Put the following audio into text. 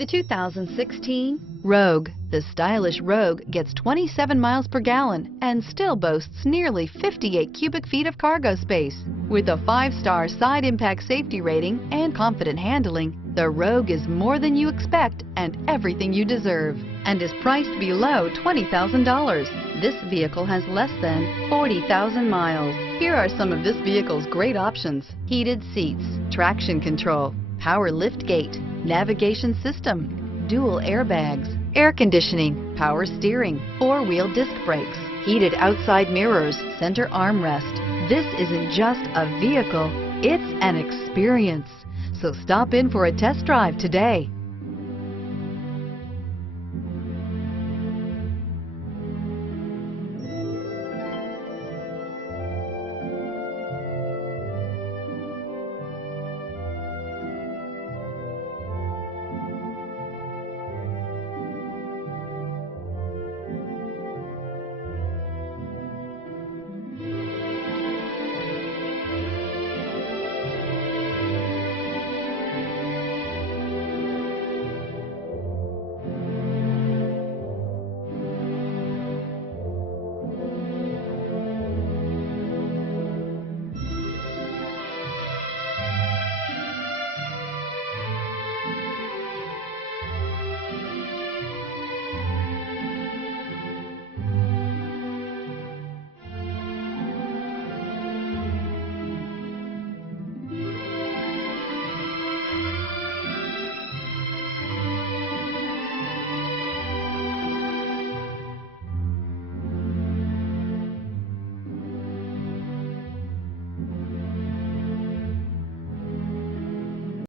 The 2016 Rogue. The stylish Rogue gets 27 miles per gallon and still boasts nearly 58 cubic feet of cargo space. With a 5-star side impact safety rating and confident handling, the Rogue is more than you expect and everything you deserve, and is priced below $20,000. This vehicle has less than 40,000 miles. Here are some of this vehicle's great options: heated seats, traction control, power liftgate, navigation system, dual airbags, air conditioning, power steering, 4-wheel disc brakes, heated outside mirrors, center armrest. This isn't just a vehicle, it's an experience. So stop in for a test drive today.